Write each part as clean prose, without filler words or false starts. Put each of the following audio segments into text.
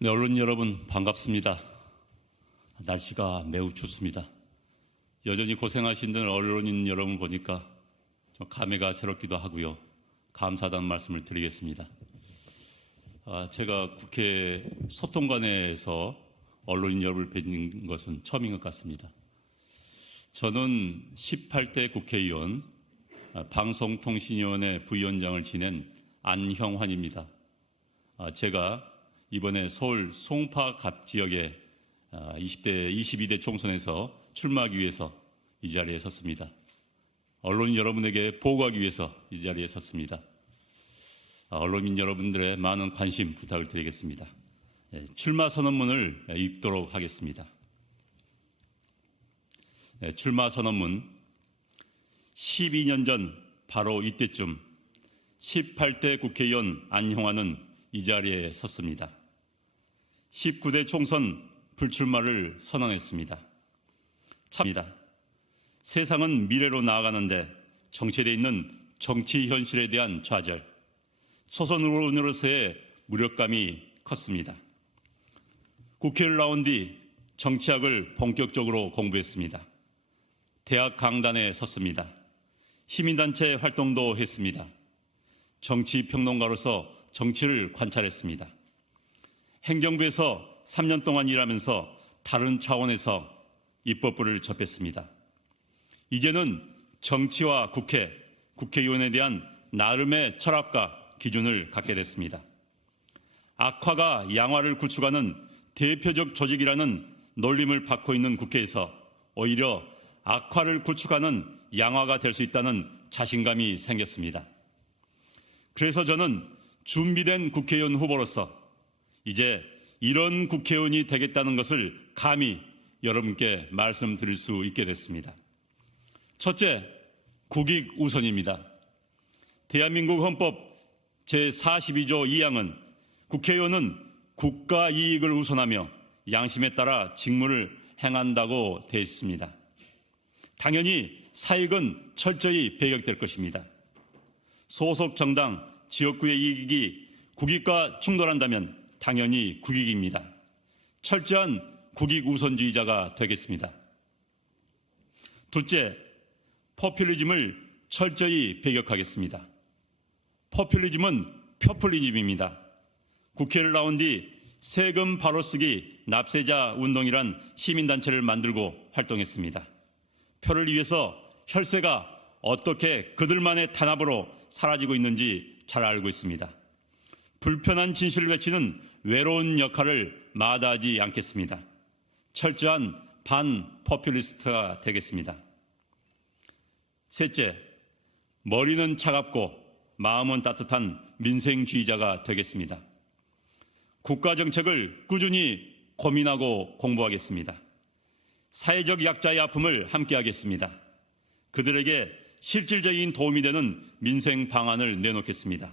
네, 언론 여러분 반갑습니다. 날씨가 매우 춥습니다. 여전히 고생하시는 언론인 여러분 보니까 좀 감회가 새롭기도 하고요. 감사하다는 말씀을 드리겠습니다. 제가 국회 소통관에서 언론인 여러분을 뵙는 것은 처음인 것 같습니다. 저는 18대 국회의원 방송통신위원회 부위원장을 지낸 안형환입니다. 제가 이번에 서울 송파갑 지역의 22대 총선에서 출마하기 위해서 이 자리에 섰습니다. 언론인 여러분에게 보고하기 위해서 이 자리에 섰습니다. 언론인 여러분들의 많은 관심 부탁을 드리겠습니다. 출마 선언문을 읽도록 하겠습니다. 출마 선언문. 12년 전 바로 이때쯤 18대 국회의원 안형환은 이 자리에 섰습니다. 19대 총선 불출마를 선언했습니다. 참입니다. 세상은 미래로 나아가는데 정체되어 있는 정치 현실에 대한 좌절, 초선 의원으로서의 무력감이 컸습니다. 국회를 나온 뒤 정치학을 본격적으로 공부했습니다. 대학 강단에 섰습니다. 시민단체 활동도 했습니다. 정치평론가로서 정치를 관찰했습니다. 행정부에서 3년 동안 일하면서 다른 차원에서 입법부를 접했습니다. 이제는 정치와 국회, 국회의원에 대한 나름의 철학과 기준을 갖게 됐습니다. 악화가 양화를 구축하는 대표적 조직이라는 놀림을 받고 있는 국회에서 오히려 악화를 구축하는 양화가 될 수 있다는 자신감이 생겼습니다. 그래서 저는 준비된 국회의원 후보로서 이제 이런 국회의원이 되겠다는 것을 감히 여러분께 말씀드릴 수 있게 됐습니다. 첫째, 국익 우선입니다. 대한민국 헌법 제42조 2항은 국회의원은 국가 이익을 우선하며 양심에 따라 직무를 행한다고 되어 있습니다. 당연히 사익은 철저히 배격될 것입니다. 소속 정당, 지역구의 이익이 국익과 충돌한다면 당연히 국익입니다. 철저한 국익 우선주의자가 되겠습니다. 둘째, 포퓰리즘을 철저히 배격하겠습니다. 포퓰리즘은 표퓰리즘입니다. 국회를 나온 뒤 세금 바로 쓰기 납세자 운동이란 시민단체를 만들고 활동했습니다. 표를 위해서 혈세가 어떻게 그들만의 탄압으로 사라지고 있는지 잘 알고 있습니다. 불편한 진실을 외치는 외로운 역할을 마다하지 않겠습니다. 철저한 반포퓰리스트가 되겠습니다. 셋째, 머리는 차갑고 마음은 따뜻한 민생주의자가 되겠습니다. 국가정책을 꾸준히 고민하고 공부하겠습니다. 사회적 약자의 아픔을 함께하겠습니다. 그들에게 실질적인 도움이 되는 민생 방안을 내놓겠습니다.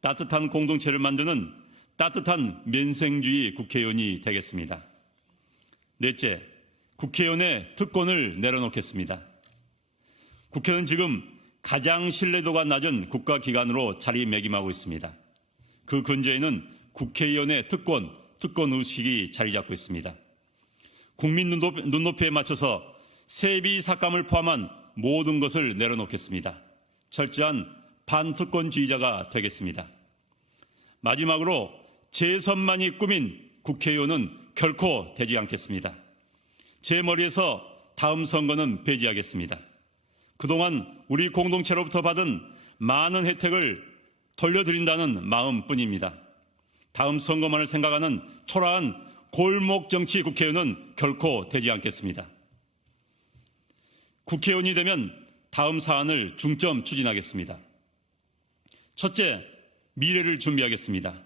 따뜻한 공동체를 만드는 따뜻한 민생주의 국회의원이 되겠습니다. 넷째, 국회의원의 특권을 내려놓겠습니다. 국회는 지금 가장 신뢰도가 낮은 국가기관으로 자리매김하고 있습니다. 그 근저에는 국회의원의 특권의식이 자리 잡고 있습니다. 국민 눈높이에 맞춰서 세비 삭감을 포함한 모든 것을 내려놓겠습니다. 철저한 반특권주의자가 되겠습니다. 마지막으로 제 선만이 꾸민 국회의원은 결코 되지 않겠습니다. 제 머리에서 다음 선거는 배제하겠습니다. 그동안 우리 공동체로부터 받은 많은 혜택을 돌려드린다는 마음뿐입니다. 다음 선거만을 생각하는 초라한 골목 정치 국회의원은 결코 되지 않겠습니다. 국회의원이 되면 다음 사안을 중점 추진하겠습니다. 첫째, 미래를 준비하겠습니다.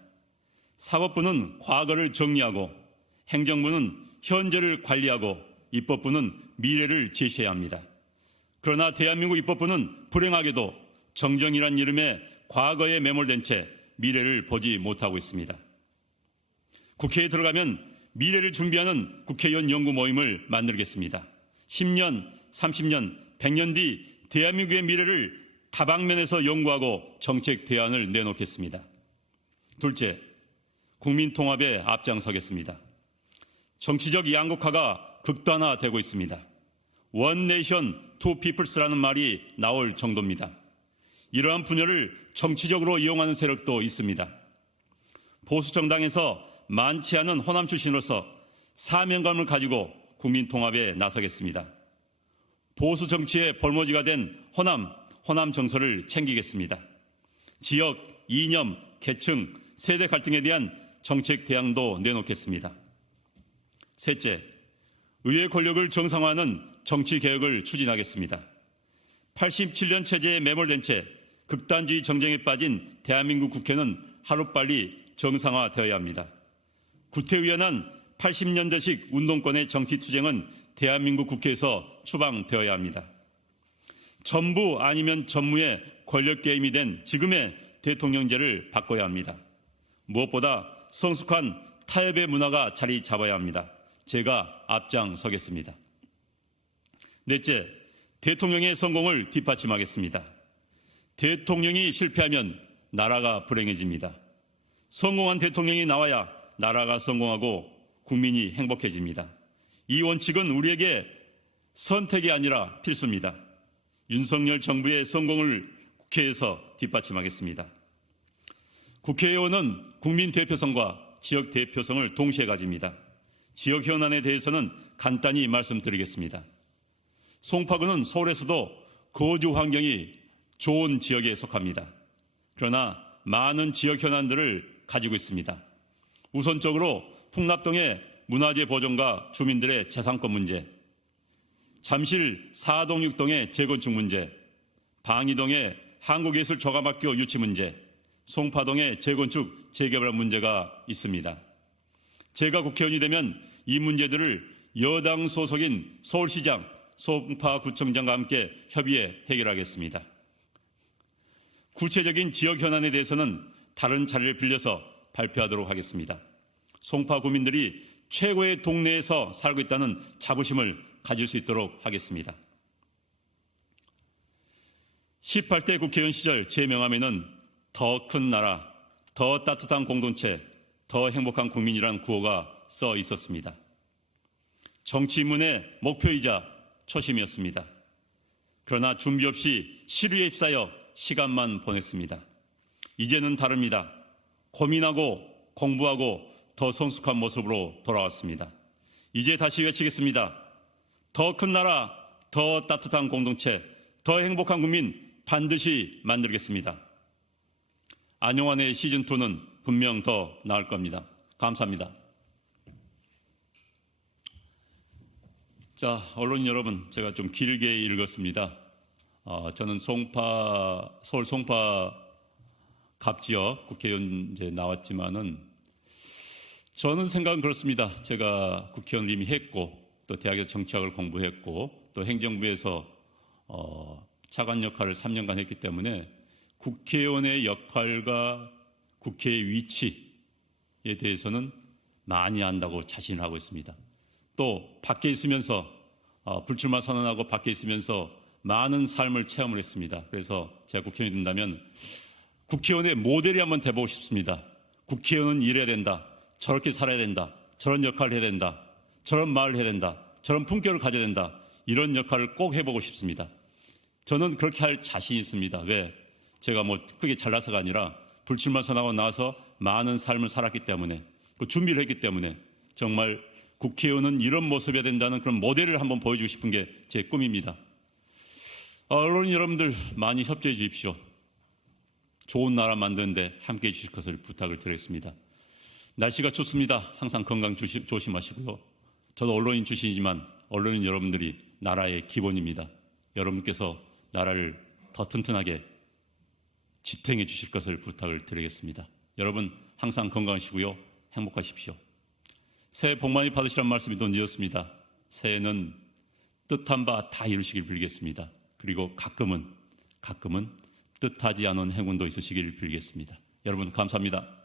사법부는 과거를 정리하고 행정부는 현재를 관리하고 입법부는 미래를 제시해야 합니다. 그러나 대한민국 입법부는 불행하게도 정정이란 이름의 과거에 매몰된 채 미래를 보지 못하고 있습니다. 국회에 들어가면 미래를 준비하는 국회의원 연구 모임을 만들겠습니다. 10년, 30년, 100년 뒤 대한민국의 미래를 다방면에서 연구하고 정책 대안을 내놓겠습니다. 둘째, 국민 통합에 앞장서겠습니다. 정치적 양극화가 극단화되고 있습니다. 원 네이션 투 피플스라는 말이 나올 정도입니다. 이러한 분열을 정치적으로 이용하는 세력도 있습니다. 보수 정당에서 많지 않은 호남 출신으로서 사명감을 가지고 국민 통합에 나서겠습니다. 보수 정치의 벌모지가 된 호남 정서를 챙기겠습니다. 지역, 이념, 계층, 세대 갈등에 대한 정책 대안도 내놓겠습니다. 셋째, 의회 권력을 정상화하는 정치 개혁을 추진하겠습니다. 87년 체제에 매몰된 채 극단주의 정쟁에 빠진 대한민국 국회는 하루빨리 정상화되어야 합니다. 구태의연한 80년대식 운동권의 정치 투쟁은 대한민국 국회에서 추방되어야 합니다. 전부 아니면 전무의 권력 게임이 된 지금의 대통령제를 바꿔야 합니다. 무엇보다 성숙한 타협의 문화가 자리 잡아야 합니다. 제가 앞장서겠습니다. 넷째, 대통령의 성공을 뒷받침하겠습니다. 대통령이 실패하면 나라가 불행해집니다. 성공한 대통령이 나와야 나라가 성공하고 국민이 행복해집니다. 이 원칙은 우리에게 선택이 아니라 필수입니다. 윤석열 정부의 성공을 국회에서 뒷받침하겠습니다. 국회의원은 국민 대표성과 지역 대표성을 동시에 가집니다. 지역 현안에 대해서는 간단히 말씀드리겠습니다. 송파구는 서울에서도 거주 환경이 좋은 지역에 속합니다. 그러나 많은 지역 현안들을 가지고 있습니다. 우선적으로 풍납동의 문화재 보존과 주민들의 재산권 문제, 잠실 4동 6동의 재건축 문제, 방이동의 한국예술조감학교 유치 문제, 송파동의 재건축 재개발 문제가 있습니다. 제가 국회의원이 되면 이 문제들을 여당 소속인 서울시장, 송파구청장과 함께 협의해 해결하겠습니다. 구체적인 지역 현안에 대해서는 다른 자리를 빌려서 발표하도록 하겠습니다. 송파 구민들이 최고의 동네에서 살고 있다는 자부심을 가질 수 있도록 하겠습니다. 18대 국회의원 시절 제 명함에는 더 큰 나라, 더 따뜻한 공동체, 더 행복한 국민이라는 구호가 써 있었습니다. 정치인문의 목표이자 초심이었습니다. 그러나 준비 없이 시류에 휩싸여 시간만 보냈습니다. 이제는 다릅니다. 고민하고 공부하고 더 성숙한 모습으로 돌아왔습니다. 이제 다시 외치겠습니다. 더 큰 나라, 더 따뜻한 공동체, 더 행복한 국민 반드시 만들겠습니다. 안용환의 시즌2는 분명 더 나을 겁니다. 감사합니다. 자, 언론인 여러분, 제가 좀 길게 읽었습니다. 저는 서울 송파 갑지역 국회의원 이제 나왔지만은 저는 생각은 그렇습니다. 제가 국회의원 이미 했고 또 대학에서 정치학을 공부했고 또 행정부에서 차관 역할을 3년간 했기 때문에 국회의원의 역할과 국회의 위치에 대해서는 많이 안다고 자신을 하고 있습니다. 또 밖에 있으면서 불출마 선언하고 밖에 있으면서 많은 삶을 체험을 했습니다. 그래서 제가 국회의원이 된다면 국회의원의 모델이 한번 돼보고 싶습니다. 국회의원은 이래야 된다. 저렇게 살아야 된다. 저런 역할을 해야 된다. 저런 말을 해야 된다. 저런 품격을 가져야 된다. 이런 역할을 꼭 해보고 싶습니다. 저는 그렇게 할 자신이 있습니다. 왜? 제가 크게 잘나서가 아니라 불출마 선언하고 나서 많은 삶을 살았기 때문에 그 준비를 했기 때문에 정말 국회의원은 이런 모습이어야 된다는 그런 모델을 한번 보여주고 싶은 게 제 꿈입니다. 언론인 여러분들 많이 협조해 주십시오. 좋은 나라 만드는데 함께해 주실 것을 부탁을 드리겠습니다. 날씨가 춥습니다. 항상 건강 조심하시고요. 저도 언론인 출신이지만 언론인 여러분들이 나라의 기본입니다. 여러분께서 나라를 더 튼튼하게 지탱해 주실 것을 부탁을 드리겠습니다. 여러분 항상 건강하시고요. 행복하십시오. 새해 복 많이 받으시란 말씀이 또 이었습니다. 새해는 뜻한 바 다 이루시길 빌겠습니다. 그리고 가끔은 뜻하지 않은 행운도 있으시길 빌겠습니다. 여러분 감사합니다.